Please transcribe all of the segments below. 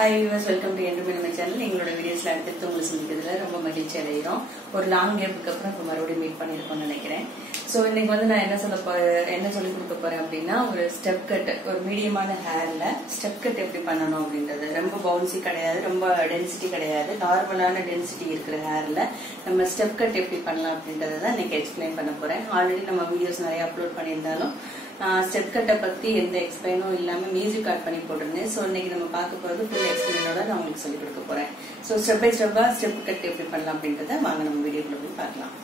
Hi viewers, welcome to Entertainment My channel. எங்களோட வீடியோஸ்ல அடுத்து உங்களுக்கு சந்திக்கிறதுல ரொம்ப மகிழ்ச்சி அடைகிறோம். ஒரு லாங் கேப்புக்கு அப்புறம் இப்ப மறுபடியும் மீட் பண்ணிருக்கோம்னு நினைக்கிறேன். சோ இன்னைக்கு வந்து நான் என்ன சொல்லி கொடுக்க போறேன் அப்படின்னா ஒரு ஸ்டெப் கட், ஒரு மீடியமான ஹேர்ல ஸ்டெப் கட் எப்படி பண்ணணும் அப்படின்றது. ரொம்ப பவுன்சி கிடையாது, ரொம்ப டென்சிட்டி கிடையாது, நார்மலான டென்சிட்டி இருக்கிற ஹேர்ல நம்ம ஸ்டெப் கட் எப்படி பண்ணலாம் அப்படின்றத தான் இன்னைக்கு எக்ஸ்பிளைன் பண்ண போறேன். ஆல்ரெடி நம்ம வீடியோஸ் நிறைய அப்லோட் பண்ணியிருந்தாலும் ஸ்டெப் கட்டை பத்தி எந்த எக்ஸ்பிளைனும் இல்லாம மியூசிக் ஆட் பண்ணி போட்டிருந்தேன். ஸோ இன்னைக்கு நம்ம பார்க்க போறது ஃபுல் எக்ஸ்பிளைனோட நான் உங்களுக்கு சொல்லிக் கொடுக்க போறேன். ஸோ ஸ்டெப் பை ஸ்டெப்பா ஸ்டெப் கட் எப்படி பண்ணலாம் அப்படின்றத வாங்க நம்ம வீடியோக்குள்ள போய் பார்க்கலாம்.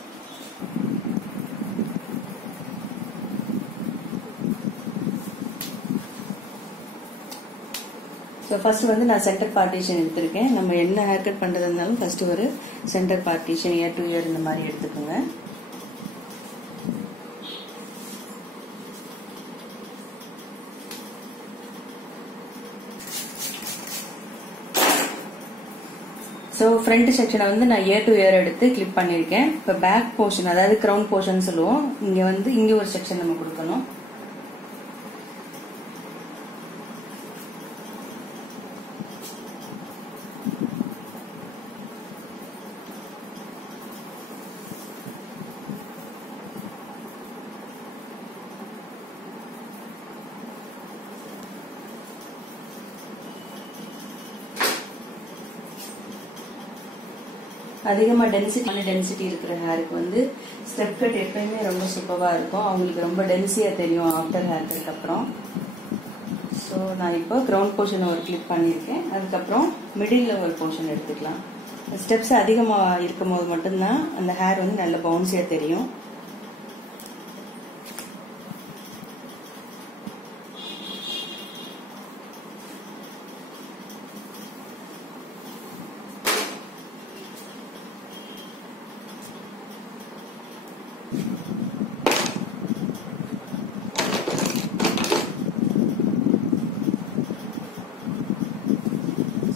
ஸோ ஃபர்ஸ்ட் வந்து நான் சென்டர் பார்ட்டிஷன் எடுத்திருக்கேன். நம்ம என்ன ஹேர் கட் பண்றது இருந்தாலும் ஃபர்ஸ்ட் ஒரு centre partition year to year இந்த மாதிரி எடுத்துக்கோங்க. ஸோ ஃப்ரண்ட் செக்ஷனை வந்து நான் இயர் டு இயர் எடுத்து கிளிப் பண்ணியிருக்கேன். இப்போ பேக் போர்ஷன், அதாவது கிரவுன் போர்ஷன் சொல்லுவோம், இங்க ஒரு செக்ஷன் நம்ம கொடுக்கணும். அதிகமா டென்சிட்டி இருக்கிற ஹேருக்கு வந்து ஸ்டெப் கட் எப்பயுமே ரொம்ப சூப்பரா இருக்கும். அவங்களுக்கு ரொம்ப டென்சியா தெரியும் ஆஃப்டர் ஹேர் கட் அப்புறம். ஸோ நான் இப்போ கிரவுண்ட் போர்ஷன் ஒரு கிளிப் பண்ணியிருக்கேன். அதுக்கப்புறம் மிடில் ஒரு போர்ஷன் எடுத்துக்கலாம். ஸ்டெப்ஸ் அதிகமா இருக்கும் போது மட்டும்தான் அந்த ஹேர் வந்து நல்ல பவுன்சியா தெரியும்.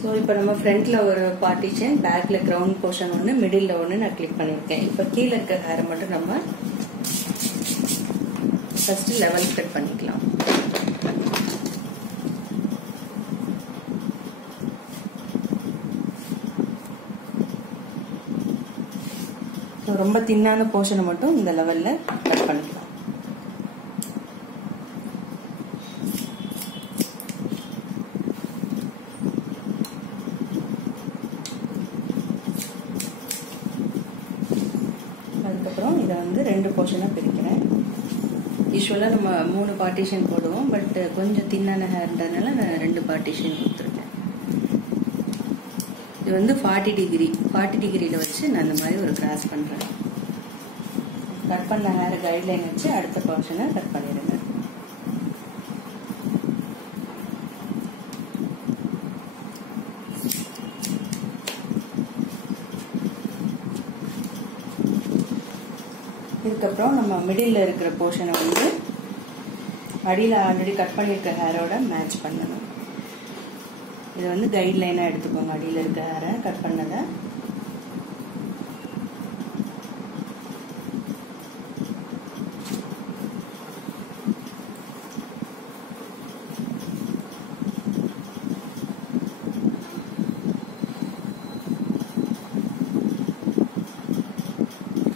ஸோ இப்போ நம்ம ஃப்ரண்ட்ல ஒரு பார்ட்டிஷன், பேக்ல கிரவுண்ட் போர்ஷன் ஒன்று, மிடில் ஒன்று நான் கிளிக் பண்ணியிருக்கேன். இப்போ கீழே இருக்க ஹேரை மட்டும் நம்ம ஃபர்ஸ்ட் லெவல் கட் பண்ணிக்கலாம். ஸோ ரொம்ப தின்னான போர்ஷனை மட்டும் இந்த லெவல்ல கட் பண்ணிக்கலாம். அதுக்கப்புறம் இதை வந்து ரெண்டு போர்ஷனா பிரிக்கிறேன். யூஸ்வலா நம்ம 3 பார்ட்டிஷன் போடுவோம், பட் கொஞ்சம் தின்னான ஹேர்ன்றதுனால நான் 2 பார்ட்டிஷன் கொடுத்துருக்கேன். இது வந்து 40 டிகிரியில வச்சு நான் இந்த மாதிரி ஒரு கிராஸ் பண்றேன். கட் பண்ண ஹேர் கைட்லைன் வச்சு அடுத்த போர்ஷனை கட் பண்ணிடுங்க. இதுக்கப்புறம் நம்ம மிடில் இருக்கிற போர்ஷனை வந்து அடியில் ஆல்ரெடி கட் பண்ணியிருக்க ஹேரோட மேட்ச் பண்ணணும். இது வந்து கைட்லைனா எடுத்துக்கோங்க. அடியில் இருக்க ஹேரை கட் பண்ணதை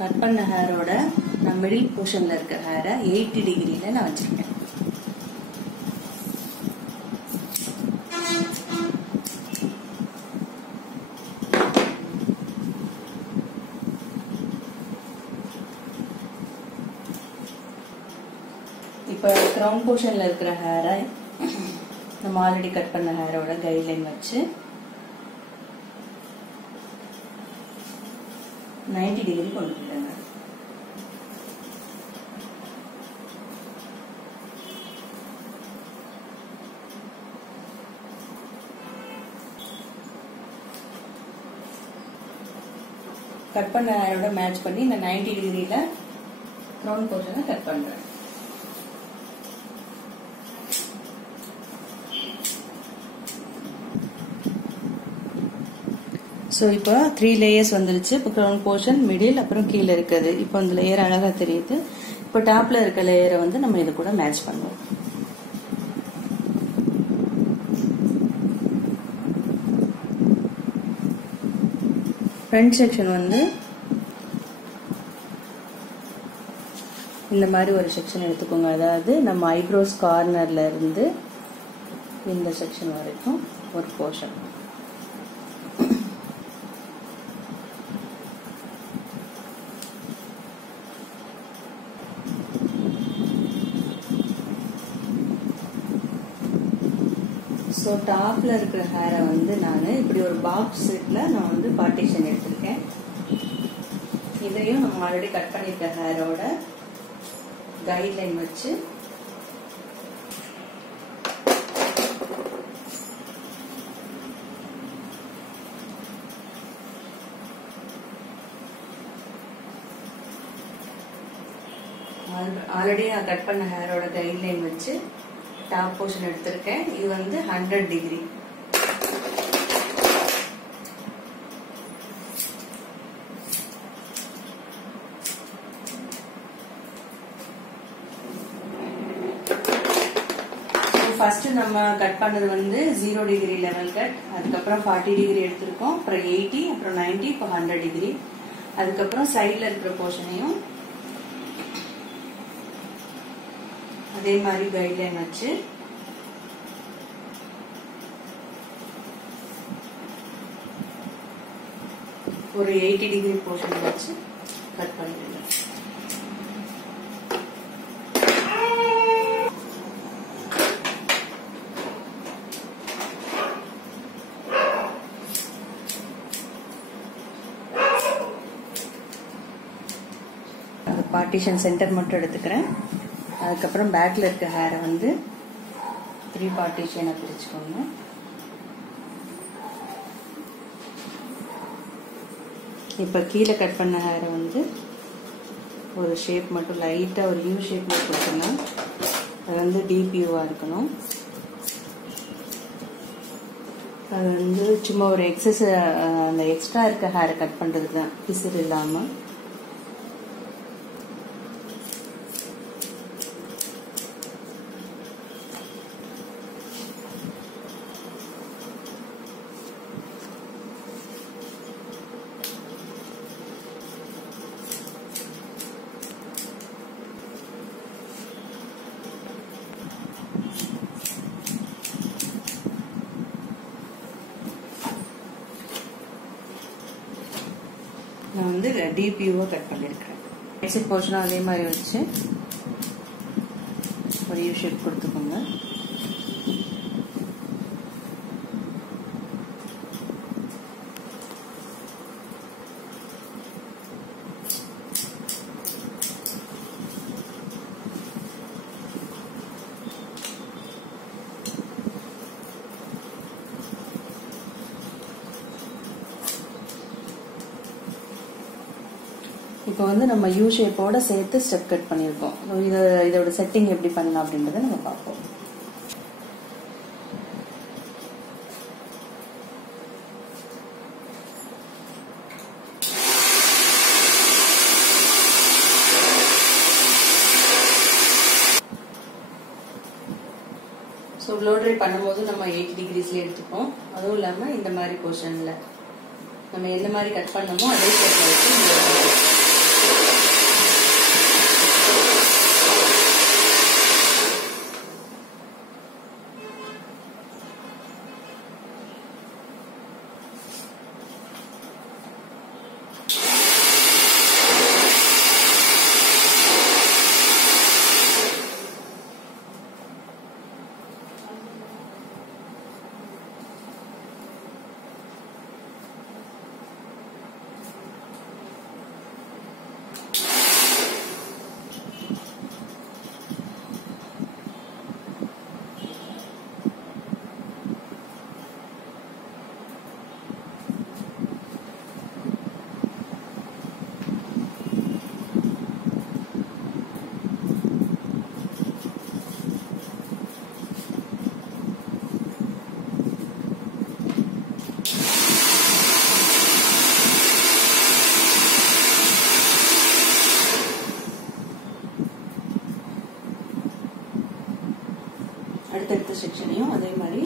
கட் பண்ண ஹேரோட நான் மிடில் போர்ஷன்ல இருக்க ஹேரை 80 டிகிரியில நான் வச்சிருக்கேன். இப்ப கிரவுன் போர்ஷன்ல இருக்கிற ஹேரை நம்ம ஆல்ரெடி கட் பண்ண ஹேரோட கைட்லைன் வச்சு 90 டிகிரி கொண்டு போயிடுங்க. கட் பண்ண ஹேரோட மேட்ச் பண்ணி இந்த 90 டிகிரியில கிரவுன் போர்ஷனை கட் பண்றேன். ஸோ இப்போ 3 லேயர்ஸ் வந்துருச்சு. இப்போ கிரவுண்ட் போர்ஷன், மிடில், அப்புறம் கீழே இருக்குது. இப்போ அந்த லேயர் அழகா தெரியுது. இப்போ டாப்ல இருக்க லேயரை வந்து நம்ம இது கூட மேட்ச் பண்ணுவோம். ஃப்ரண்ட் செக்ஷன் வந்து இந்த மாதிரி ஒரு செக்ஷன் எடுத்துக்கோங்க. அதாவது நம்ம ஐப்ரோஸ் கார்னர்ல இருந்து இந்த செக்ஷன் வரைக்கும் ஒரு போர்ஷன். ஸோ டாப்ல இருக்கிற ஹேரை வந்து நான் இப்படி ஒரு பாக்ஸ் செட்ல நான் வந்து பார்ட்டிஷன் எடுத்திருக்கேன். இதையும் நம்ம ஆல்ரெடி கட் பண்ணிருக்க ஹேரோட கைட்லைன் வச்சு ஆல்ரெடி நான் கட் பண்ண ஹேரோட கைட்லைன் வச்சு டாப் போர்ஷன் எடுத்திருக்கேன். இது வந்து 100 டிகிரி. ஃபர்ஸ்ட் நம்ம கட் பண்ணது வந்து 0 டிகிரி லெவல் கட், அதுக்கப்புறம் 40 டிகிரி எடுத்திருக்கோம், அப்புறம் 80, அப்புறம் 90, இப்போ 100 டிகிரி. அதுக்கப்புறம் சைட்ல இருக்கிற போர்ஷனையும் அதே மாதிரி கைட்லைன் வச்சு ஒரு 80 டிகிரி போர்ஷன் வச்சு கட் பண்ணிடுங்க. பார்ட்டிஷன் சென்டர் மட்டும் எடுத்துக்கிறேன். அதுக்கப்புறம் பேக்ல இருக்க ஹேரை வந்து 3 பார்ட்டிஷனை பிரிச்சுக்கோங்க. இப்போ கீழே கட் பண்ண ஹேரை வந்து ஒரு ஷேப் மட்டும் லைட்டாக ஒரு யூ ஷேப் கொடுத்துக்கலாம். அது வந்து டீப் யூவாக இருக்கணும். அது வந்து சும்மா ஒரு எக்ஸஸ் அந்த எக்ஸ்ட்ரா இருக்க ஹேரை கட் பண்ணுறதுக்கு தான், பிசுறு இல்லாமல். நான் வந்து டீப் வியூவா கட் பண்ணிருக்கேன். எக்ஸிட் போர்ஷனும் அதே மாதிரி வச்சு ஒரு யூ ஷேப் கொடுத்துக்கோங்க. இப்போ வந்து நம்ம யூ ஷேப்போட சேர்த்து ஸ்டெப் கட் பண்ணியிருக்கோம். இதோட செட்டிங் எப்படி பண்ணலாம் அப்படின்றத நம்ம பார்ப்போம். ஸோ ப்ளோ ட்ரை பண்ணும்போது நம்ம 80 டிகிரிஸ்ல எடுத்துப்போம். அதுவும் இல்லாமல் இந்த மாதிரி போர்ஷன்ல நம்ம எந்த மாதிரி கட் பண்ணமோ அதே ஷேப்ல வச்சு அடுத்தடுத்த செக்ஷனையும் அதே மாதிரி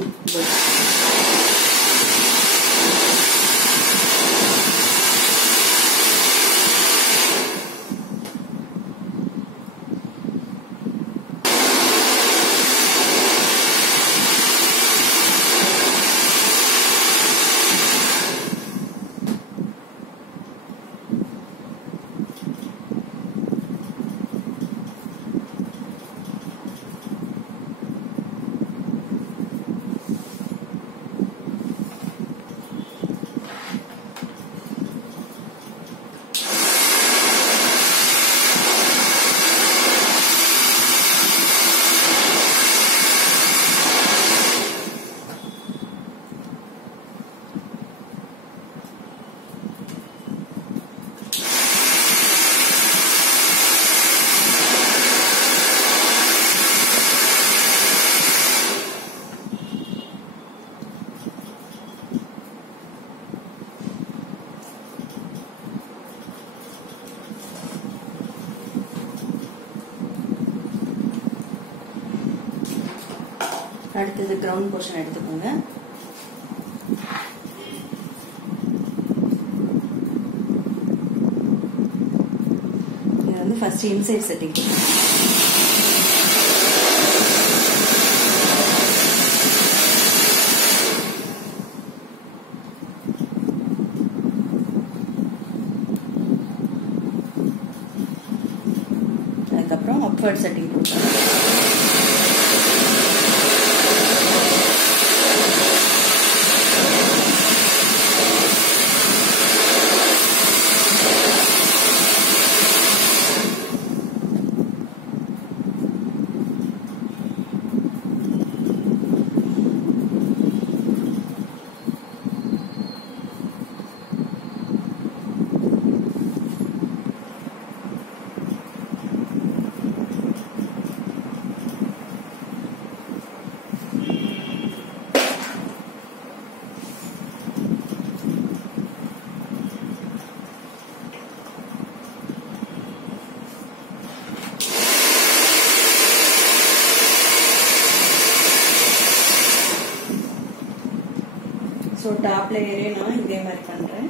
அடுத்தது கிரவுண்ட் போர்ஷன் எடுத்துக்கோங்க. இது வந்து ஃபர்ஸ்ட் இன்சைட் செட்டிங். அதுக்கப்புறம் அப்வர்ட் செட்டிங் கொடுக்கலாம். ஸோ டாப் லேயரே நான் இதே மாதிரி பண்றேன்.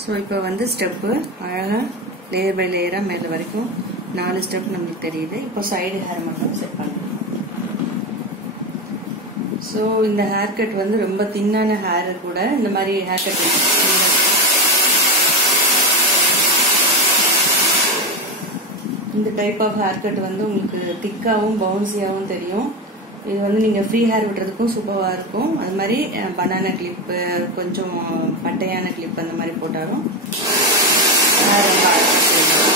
ஸோ இப்போ வந்து ஸ்டெப்பு அழகாக லேயர் பை லேயராக மேலே வரைக்கும் 4 ஸ்டெப் நம்மளுக்கு தெரியுது. இப்போ சைடு ஹேர் மட்டும் செட் பண்ணலாம். ஸோ இந்த ஹேர் கட் வந்து ரொம்ப தின்னான ஹேர் கூட இந்த மாதிரி ஹேர் கட் இந்த டைப் ஆஃப் ஹேர் கட் வந்து உங்களுக்கு திக்காகவும் பவுன்சியாகவும் தெரியும். இது வந்து நீங்க ஃப்ரீ ஹேர் விடுறதுக்கும் சூப்பரா இருக்கும். அது மாதிரி பனானா கிளிப், கொஞ்சம் பட்டையான கிளிப் அந்த மாதிரி போட்டாலும் ஹேர் ரொம்ப அழகா தெரியும்.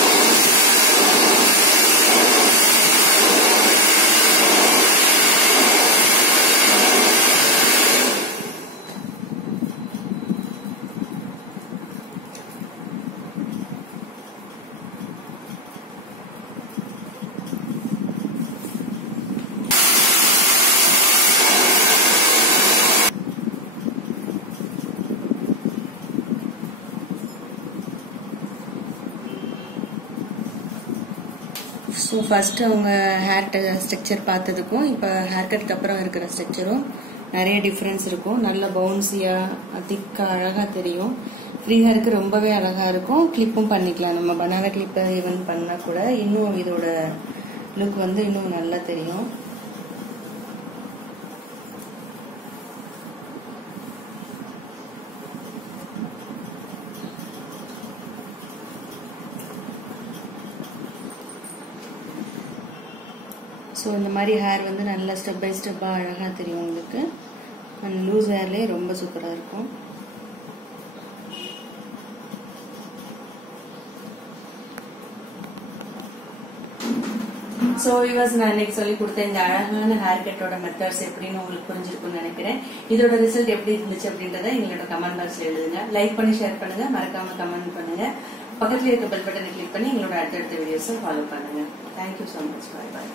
ஸோ ஃபர்ஸ்ட் அவங்க ஹேர் ஸ்ட்ரக்சர் பார்த்ததுக்கும் இப்போ ஹேர் கட்க்கு அப்புறம் இருக்கிற ஸ்ட்ரக்சரும் நிறைய டிஃப்ரென்ஸ் இருக்கும். நல்ல பவுன்சியா திக்கா அழகா தெரியும். ஃப்ரீ ஹேருக்கு ரொம்பவே அழகா இருக்கும். கிளிப்பும் பண்ணிக்கலாம். நம்ம பனானா கிளிப்பை ஈவன் பண்ணா கூட இன்னும் இதோட லுக் வந்து இன்னும் நல்லா தெரியும். ஸோ இந்த மாதிரி ஹேர் வந்து நல்லா ஸ்டெப் பை ஸ்டெப்பாக அழகாக தெரியும் உங்களுக்கு. அண்ட் லூஸ் ஹேர்லேயே ரொம்ப சூப்பராக இருக்கும். ஸோ யூஸ் நான் இன்னைக்கு சொல்லி கொடுத்த இந்த அழகான ஹேர் கட்டோட மெத்தட்ஸ் எப்படின்னு உங்களுக்கு புரிஞ்சிருக்கும்னு நினைக்கிறேன். இதோட ரிசல்ட் எப்படி இருந்துச்சு அப்படின்றத எங்களோட கமெண்ட் பாக்ஸ்ல எழுதுங்க. லைக் பண்ணி ஷேர் பண்ணுங்க, மறக்காம கமெண்ட் பண்ணுங்க. பக்கத்துல இருக்க பெல் பட்டனை கிளிக் பண்ணி எங்களோட அடுத்தடுத்த வீடியோஸை ஃபாலோ பண்ணுங்க. Thank you so much. பாய் பாய்.